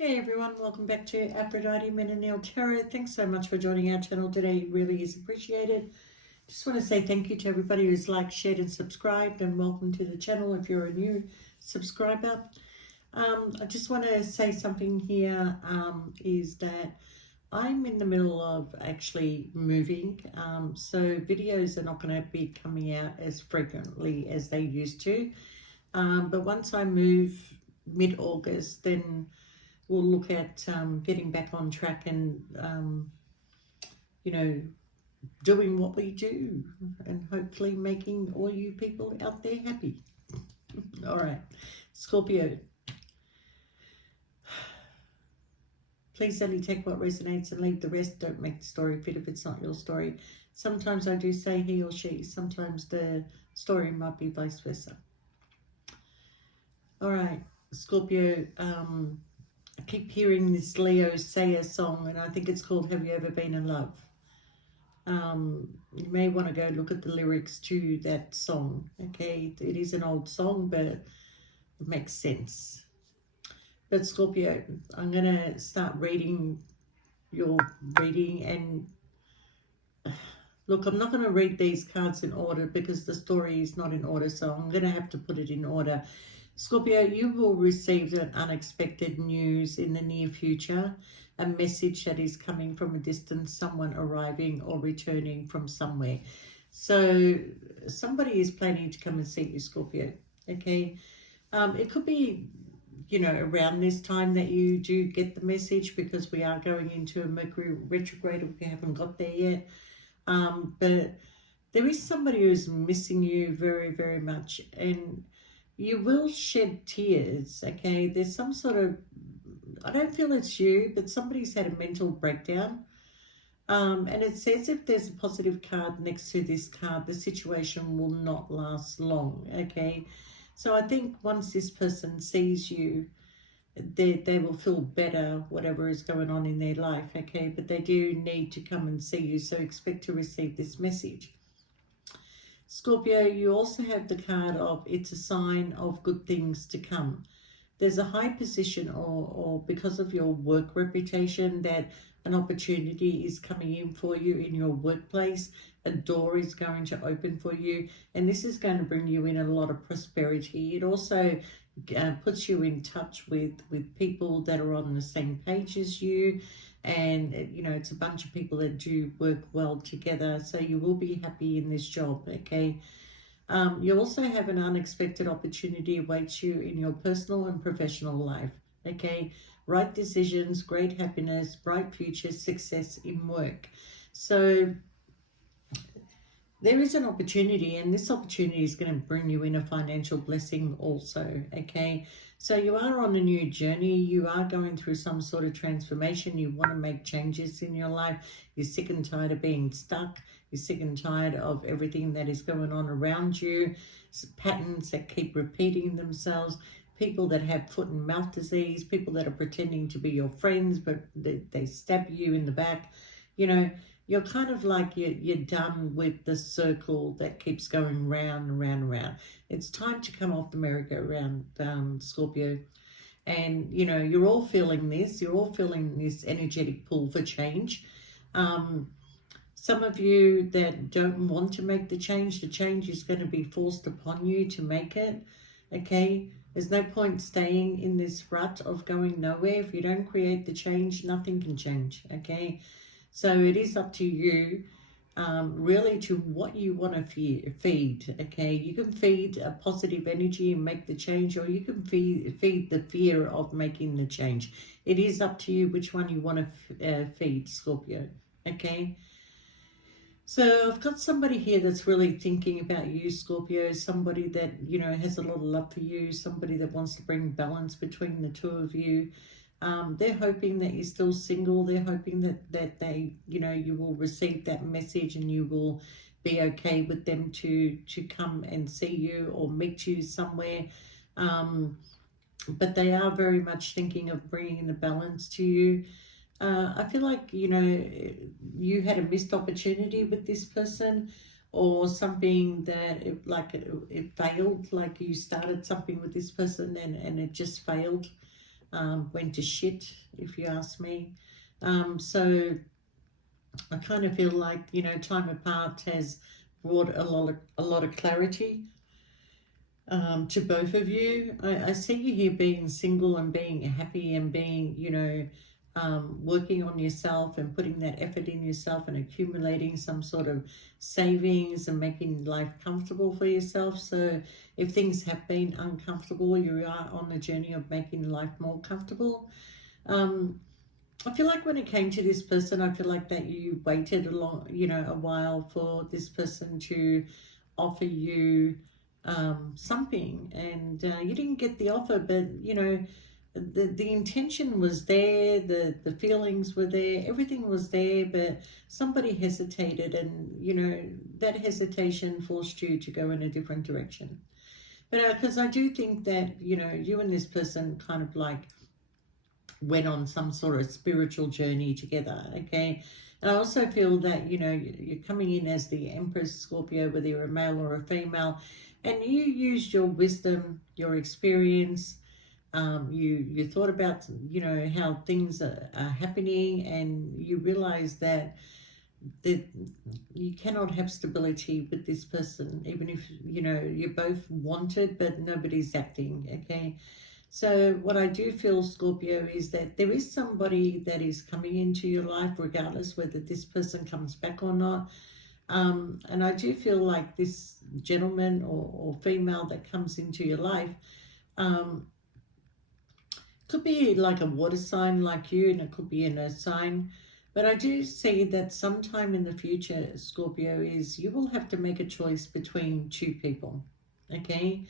Hey everyone, welcome back to Aphrodite Men and Neil Tarot. Thanks so much for joining our channel today. It really is appreciated. Just want to say thank you to everybody who's liked, shared and subscribed, and welcome to the channel if you're a new subscriber. I just want to say something here, is that I'm in the middle of actually moving, so videos are not going to be coming out as frequently as they used to, but once I move mid-August, then we'll look at getting back on track and, you know, doing what we do and hopefully making all you people out there happy. All right, Scorpio, please only take what resonates and leave the rest. Don't make the story fit if it's not your story. Sometimes I do say he or she, sometimes the story might be vice versa. All right, Scorpio, I keep hearing this Leo Sayer song, and I think it's called Have You Ever Been in Love? You may want to go look at the lyrics to that song. Okay, it is an old song, but it makes sense. But Scorpio, I'm going to start reading your reading, and look, I'm not going to read these cards in order because the story is not in order, so I'm going to have to put it in order. Scorpio, you will receive an unexpected news in the near future, a message that is coming from a distance, someone arriving or returning from somewhere. So somebody is planning to come and see you, Scorpio, okay? It could be, around this time that you do get the message, because we are going into a Mercury retrograde if we haven't got there yet. But there is somebody who's missing you very, very much, and you will shed tears, okay? There's some sort of, I don't feel it's you, but somebody's had a mental breakdown. And it says if there's a positive card next to this card, the situation will not last long, okay? So I think once this person sees you, they will feel better, whatever is going on in their life, okay? But they do need to come and see you, so expect to receive this message. Scorpio, you also have the card of it's a sign of good things to come. There's a high position, or because of your work reputation, that an opportunity is coming in for you in your workplace. A door is going to open for you, and this is going to bring you in a lot of prosperity. It also puts you in touch with people that are on the same page as you, and it's a bunch of people that do work well together, so you will be happy in this job, okay? You also have an unexpected opportunity awaits you in your personal and professional life, okay? Right decisions, great happiness, bright future, success in work. So there is an opportunity, and this opportunity is going to bring you in a financial blessing also, okay? So you are on a new journey. You are going through some sort of transformation. You want to make changes in your life. You're sick and tired of being stuck. You're sick and tired of everything that is going on around you, patterns that keep repeating themselves, people that have foot and mouth disease, people that are pretending to be your friends, but they stab you in the back. You're kind of like you're done with the circle that keeps going round and round and round. It's time to come off the merry-go-round, Scorpio. And, you're all feeling this. You're all feeling this energetic pull for change. Some of you that don't want to make the change is going to be forced upon you to make it, okay? There's no point staying in this rut of going nowhere. If you don't create the change, nothing can change, okay? So it is up to you, really, to what you want to feed, okay? You can feed a positive energy and make the change, or you can feed the fear of making the change. It is up to you which one you want to feed, Scorpio, okay? So I've got somebody here that's really thinking about you, Scorpio, somebody that, has a lot of love for you, somebody that wants to bring balance between the two of you. They're hoping that you're still single. They're hoping that they, you will receive that message and you will be okay with them to come and see you or meet you somewhere. But they are very much thinking of bringing the balance to you. I feel like, you had a missed opportunity with this person, or something that it failed, like you started something with this person and it just failed. went to shit, if you ask me. So I kind of feel like, you know, time apart has brought a lot of clarity to both of you. I see you here being single and being happy and being, you know, working on yourself and putting that effort in yourself and accumulating some sort of savings and making life comfortable for yourself. So if things have been uncomfortable, you are on the journey of making life more comfortable. I feel like when it came to this person, I feel like that you waited a long, you know, a while for this person to offer you something, and you didn't get the offer, but you know, the intention was there, the feelings were there, everything was there, but somebody hesitated, and you know, that hesitation forced you to go in a different direction. But because I do think that, you know, you and this person kind of like went on some sort of spiritual journey together, okay? And I also feel that, you know, you're coming in as the Empress Scorpio, whether you're a male or a female, and you used your wisdom, your experience, you thought about, you know, how things are happening, and you realize that you cannot have stability with this person, even if, you know, you both want it, but nobody's acting, okay? So what I do feel, Scorpio, is that there is somebody that is coming into your life, regardless whether this person comes back or not. And I do feel like this gentleman or female that comes into your life um, could be like a water sign like you, and it could be an earth sign. But I do see that sometime in the future, Scorpio, is you will have to make a choice between two people, okay?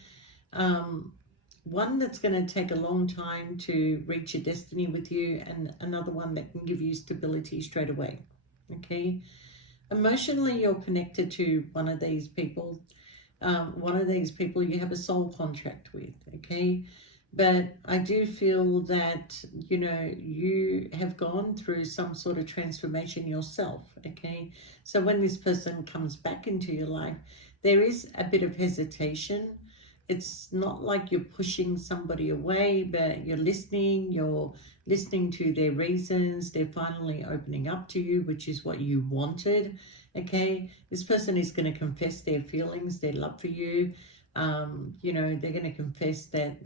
One that's going to take a long time to reach your destiny with you, and another one that can give you stability straight away, okay? Emotionally, you're connected to one of these people. One of these people you have a soul contract with, okay? But I do feel that, you know, you have gone through some sort of transformation yourself, okay? So when this person comes back into your life, there is a bit of hesitation. It's not like you're pushing somebody away, but you're listening to their reasons. They're finally opening up to you, which is what you wanted, okay? This person is going to confess their feelings, their love for you. You know, they're going to confess that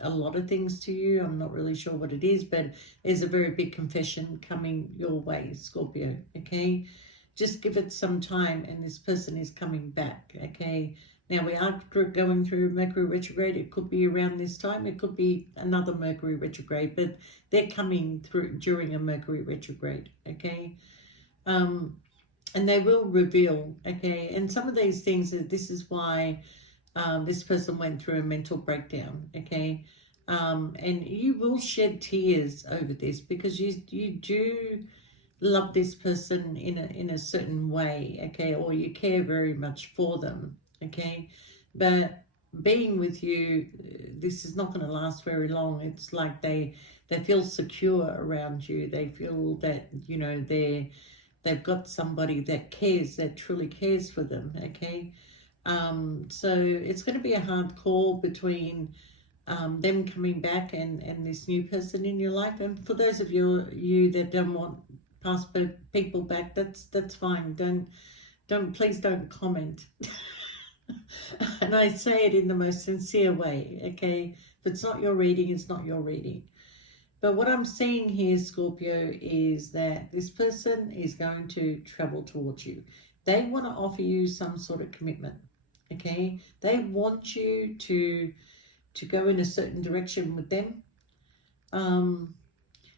a lot of things to you. I'm not really sure what it is, but there's a very big confession coming your way, Scorpio, okay? Just give it some time, and this person is coming back, okay? Now, we are going through Mercury retrograde. It could be around this time. It could be another Mercury retrograde, but they're coming through during a Mercury retrograde, okay? And they will reveal, okay? And some of these things, this is why this person went through a mental breakdown, okay? And you will shed tears over this, because you do love this person in a certain way, okay? Or you care very much for them, okay? But being with you, this is not going to last very long. It's like they feel secure around you. They feel that, you know, they've got somebody that cares, that truly cares for them, okay? So it's going to be a hard call between them coming back and this new person in your life. And for those of you that don't want past people back, that's fine. Please don't comment. And I say it in the most sincere way, okay? If it's not your reading, it's not your reading. But what I'm seeing here, Scorpio, is that this person is going to travel towards you. They want to offer you some sort of commitment, okay? They want you to go in a certain direction with them. And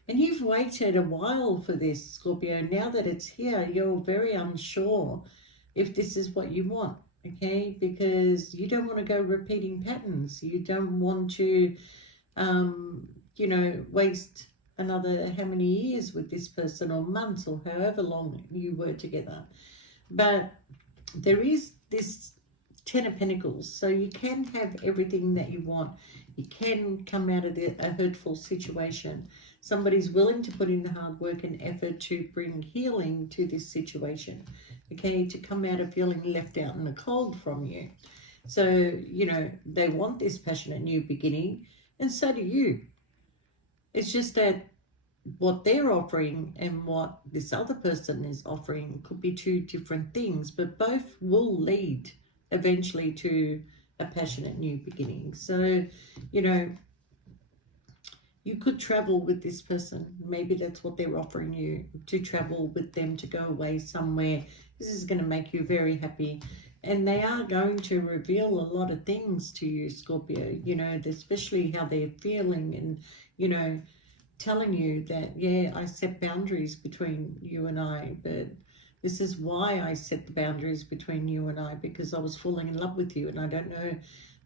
you've waited a while for this, Scorpio. Now that it's here, you're very unsure if this is what you want, okay? Because you don't want to go repeating patterns. You don't want to, you know, waste another how many years with this person, or months, or however long you were together. But there is this Ten of Pentacles, so you can have everything that you want. You can come out of a hurtful situation. Somebody's willing to put in the hard work and effort to bring healing to this situation, okay, to come out of feeling left out in the cold from you. So, you know, they want this passionate new beginning, and so do you. It's just that what they're offering and what this other person is offering could be two different things, but both will lead eventually to a passionate new beginning. So, you know, you could travel with this person. Maybe that's what they're offering you, to travel with them, to go away somewhere. This is going to make you very happy. And they are going to reveal a lot of things to you, Scorpio, you know, especially how they're feeling and, you know, telling you that, yeah, I set boundaries between you and I, but this is why I set the boundaries between you and I, because I was falling in love with you, and I don't know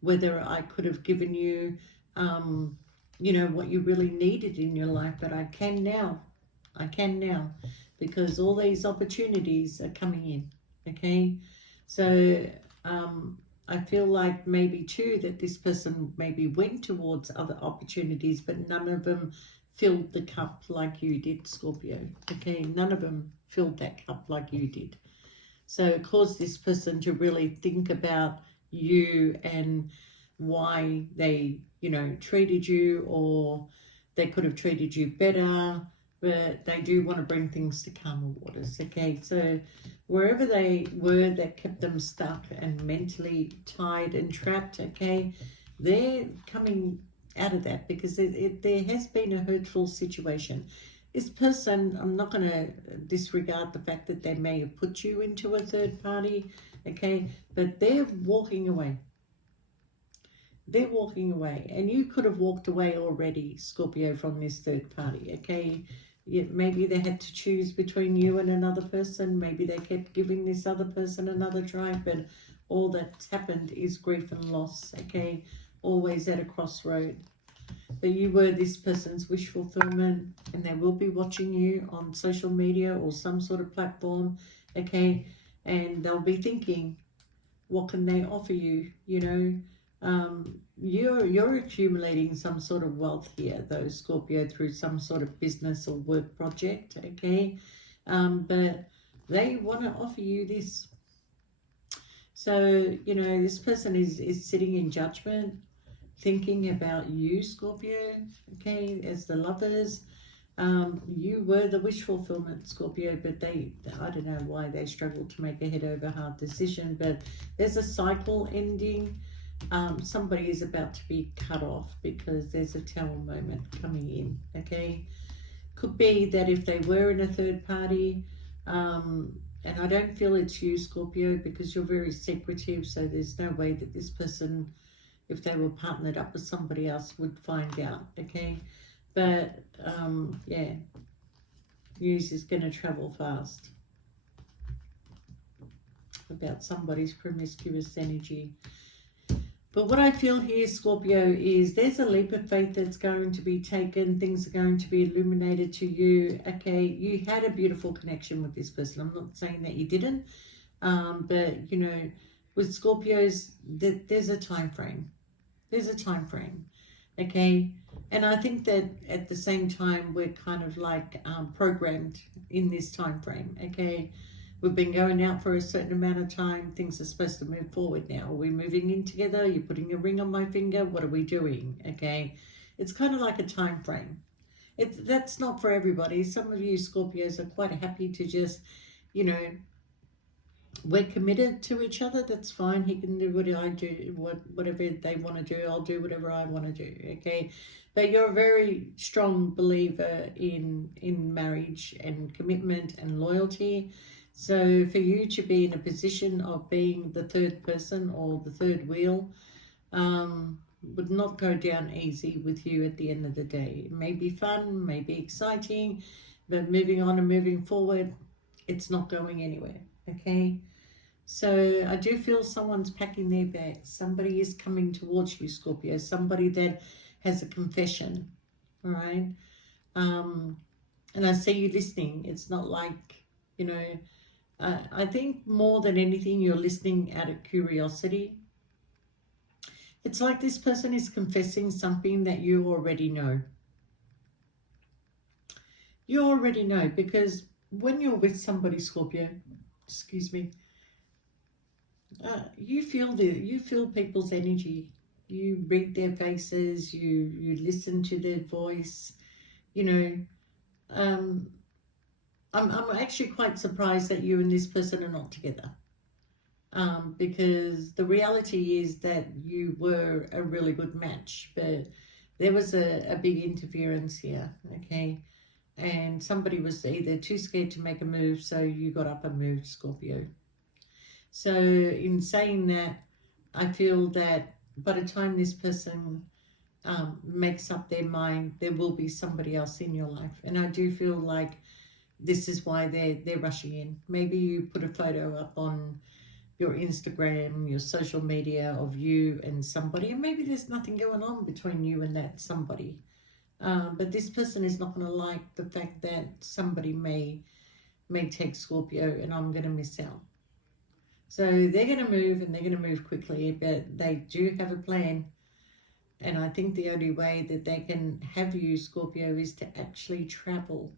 whether I could have given you, you know, what you really needed in your life, but I can now. I can now, because all these opportunities are coming in, okay? So, I feel like maybe too that this person maybe went towards other opportunities, but none of them filled the cup like you did, Scorpio. Okay, none of them filled that cup like you did. So it caused this person to really think about you and why they, you know, treated you, or they could have treated you better, but they do want to bring things to calmer waters. Okay, so wherever they were that kept them stuck and mentally tied and trapped, okay, they're coming out of that, because there has been a hurtful situation. This person, I'm not going to disregard the fact that they may have put you into a third party, okay, but they're walking away. They're walking away, and you could have walked away already, Scorpio, from this third party, okay? Maybe they had to choose between you and another person. Maybe they kept giving this other person another try, but all that's happened is grief and loss, okay? Always at a crossroad. But you were this person's wish fulfillment, and they will be watching you on social media or some sort of platform, okay? And they'll be thinking, what can they offer you, you know? You're accumulating some sort of wealth here, though, Scorpio, through some sort of business or work project, okay? But they want to offer you this. So, you know, this person is sitting in judgment, thinking about you, Scorpio, okay, as the lovers. You were the wish fulfillment, Scorpio, but I don't know why they struggled to make a head over heart decision, but there's a cycle ending. Somebody is about to be cut off because there's a tower moment coming in, okay? Could be that if they were in a third party, and I don't feel it's you, Scorpio, because you're very secretive, so there's no way that this person, if they were partnered up with somebody else, would find out, okay? But, yeah, news is going to travel fast about somebody's promiscuous energy. But what I feel here, Scorpio, is there's a leap of faith that's going to be taken. Things are going to be illuminated to you. Okay, you had a beautiful connection with this person. I'm not saying that you didn't. But, you know, with Scorpios, there's a time frame. There's a time frame. Okay. And I think that at the same time, we're kind of like programmed in this time frame. Okay. We've been going out for a certain amount of time. Things are supposed to move forward now. Are we moving in together? You're putting a ring on my finger. What are we doing? Okay. It's kind of like a time frame. That's not for everybody. Some of you Scorpios are quite happy to just, you know, we're committed to each other. That's fine. He can do what I do, whatever they want to do. I'll do whatever I want to do. Okay. But you're a very strong believer in marriage and commitment and loyalty. So for you to be in a position of being the third person or the third wheel, would not go down easy with you at the end of the day. It may be fun, may be exciting, but moving on and moving forward, it's not going anywhere. Okay. So I do feel someone's packing their bags. Somebody is coming towards you, Scorpio. Somebody that has a confession. All right. And I see you listening. It's not like, you know, I think more than anything, you're listening out of curiosity. It's like this person is confessing something that you already know. You already know, because when you're with somebody, Scorpio, excuse me, you feel people's energy. You read their faces. You listen to their voice. you know, um, I'm actually quite surprised that you and this person are not together. Because the reality is that you were a really good match, but there was a big interference here, okay? And somebody was either too scared to make a move, so you got up and moved, Scorpio. So, in saying that, I feel that by the time this person makes up their mind, there will be somebody else in your life. And I do feel like this is why they're rushing in. Maybe you put a photo up on your Instagram, your social media of you and somebody, and maybe there's nothing going on between you and that somebody. But this person is not going to like the fact that somebody may take Scorpio, and I'm going to miss out. So they're going to move, and they're going to move quickly, but they do have a plan. And I think the only way that they can have you, Scorpio, is to actually travel.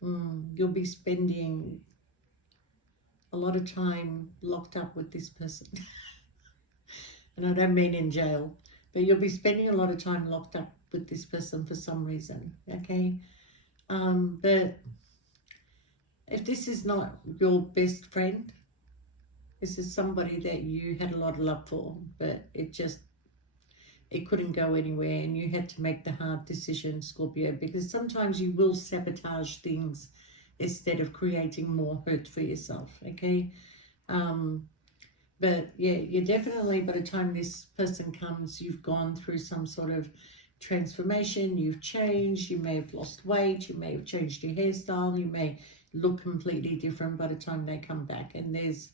You'll be spending a lot of time locked up with this person. And I don't mean in jail, but you'll be spending a lot of time locked up with this person for some reason, okay? But if this is not your best friend, this is somebody that you had a lot of love for, but it couldn't go anywhere, and you had to make the hard decision, Scorpio, because sometimes you will sabotage things instead of creating more hurt for yourself, okay? But yeah, you definitely, by the time this person comes, you've gone through some sort of transformation, you've changed, you may have lost weight, you may have changed your hairstyle, you may look completely different by the time they come back. And there's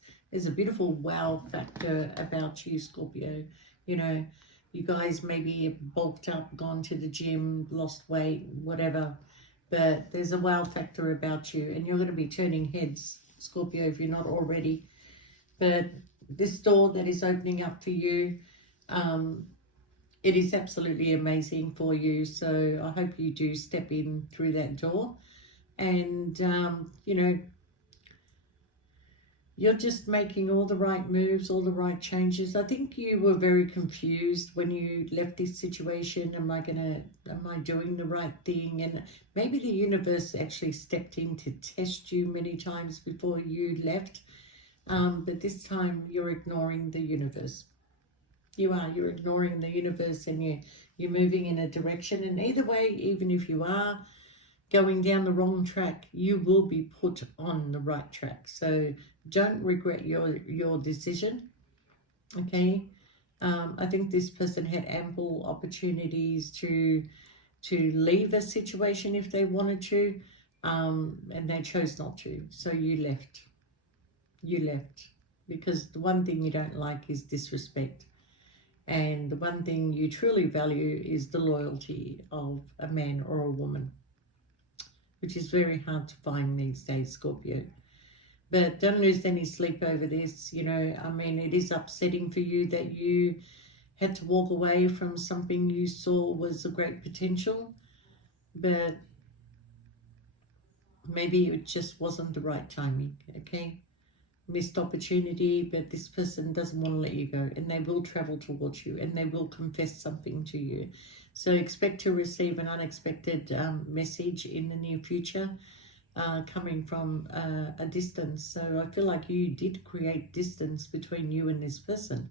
a beautiful wow factor about you, Scorpio. You know, you guys maybe have bulked up, gone to the gym, lost weight, whatever, but there's a wow factor about you, and you're going to be turning heads, Scorpio, if you're not already. But this door that is opening up for you, it is absolutely amazing for you. So I hope you do step in through that door. And, you know, you're just making all the right moves, all the right changes. I think you were very confused when you left this situation. Am I doing the right thing? And maybe the universe actually stepped in to test you many times before you left. But this time you're ignoring the universe. You're ignoring the universe, and you're moving in a direction. And either way, even if you are going down the wrong track, you will be put on the right track. So don't regret your decision, okay? I think this person had ample opportunities to leave a situation if they wanted to, and they chose not to. So you left. You left because the one thing you don't like is disrespect. And the one thing you truly value is the loyalty of a man or a woman, which is very hard to find these days, Scorpio. But don't lose any sleep over this. You know, I mean, it is upsetting for you that you had to walk away from something you saw was a great potential, but maybe it just wasn't the right timing, okay? Missed opportunity, but this person doesn't want to let you go, and they will travel towards you, and they will confess something to you. So expect to receive an unexpected message in the near future, coming from a distance. So I feel like you did create distance between you and this person.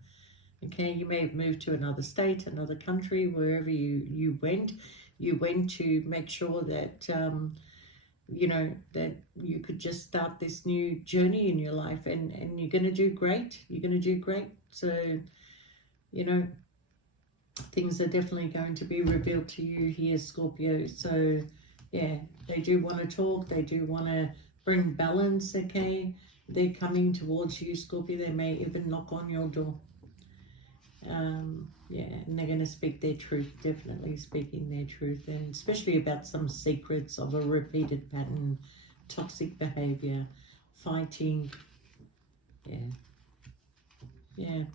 Okay, you may have moved to another state, another country, wherever you went. You went to make sure that you know, that you could just start this new journey in your life, and you're going to do great. You're going to do great. So, you know, things are definitely going to be revealed to you here, Scorpio. So, yeah, they do want to talk. They do want to bring balance, okay? They're coming towards you, Scorpio. They may even knock on your door. Yeah, and they're going to speak their truth, definitely speaking their truth, and especially about some secrets of a repeated pattern, toxic behavior, fighting. Yeah.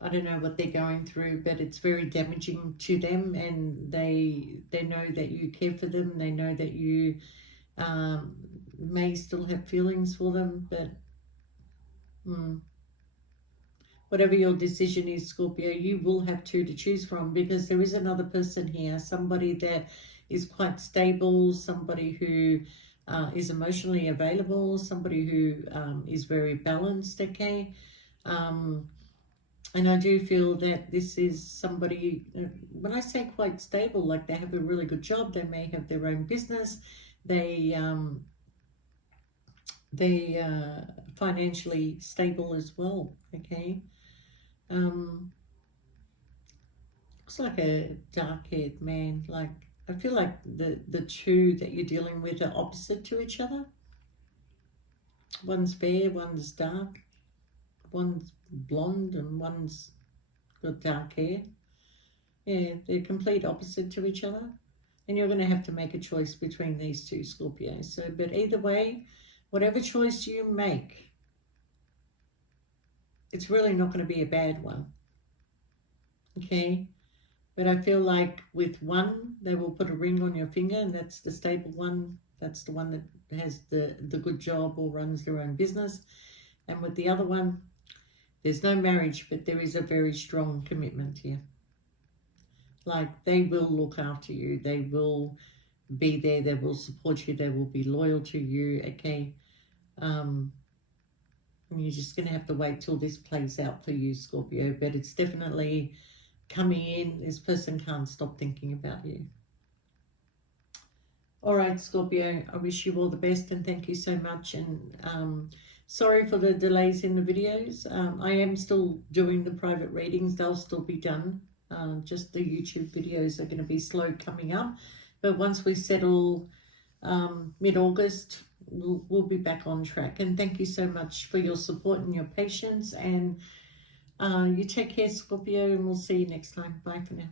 I don't know what they're going through, but it's very damaging to them, and they know that you care for them. They know that you may still have feelings for them, but whatever your decision is, Scorpio, you will have two to choose from, because there is another person here, somebody that is quite stable, somebody who is emotionally available, somebody who is very balanced, okay? And I do feel that this is somebody, when I say quite stable, like they have a really good job, they may have their own business, they financially stable as well, okay? Looks like a dark-haired man. Like, I feel like the two that you're dealing with are opposite to each other. One's fair, one's dark, one's blonde, and one's got dark hair. Yeah, they're complete opposite to each other. And you're going to have to make a choice between these two, Scorpio. So, but either way, whatever choice you make, it's really not going to be a bad one. Okay? But I feel like with one, they will put a ring on your finger, and that's the stable one. That's the one that has the good job or runs their own business. And with the other one, there's no marriage, but there is a very strong commitment here. Like, they will look after you. They will be there. They will support you. They will be loyal to you, okay? And you're just going to have to wait till this plays out for you, Scorpio. But it's definitely coming in. This person can't stop thinking about you. All right, Scorpio, I wish you all the best, and thank you so much. And sorry for the delays in the videos. I am still doing the private readings. They'll still be done. Just the YouTube videos are going to be slow coming up. But once we settle mid-August, we'll be back on track. And thank you so much for your support and your patience. And you take care, Scorpio, and we'll see you next time. Bye for now.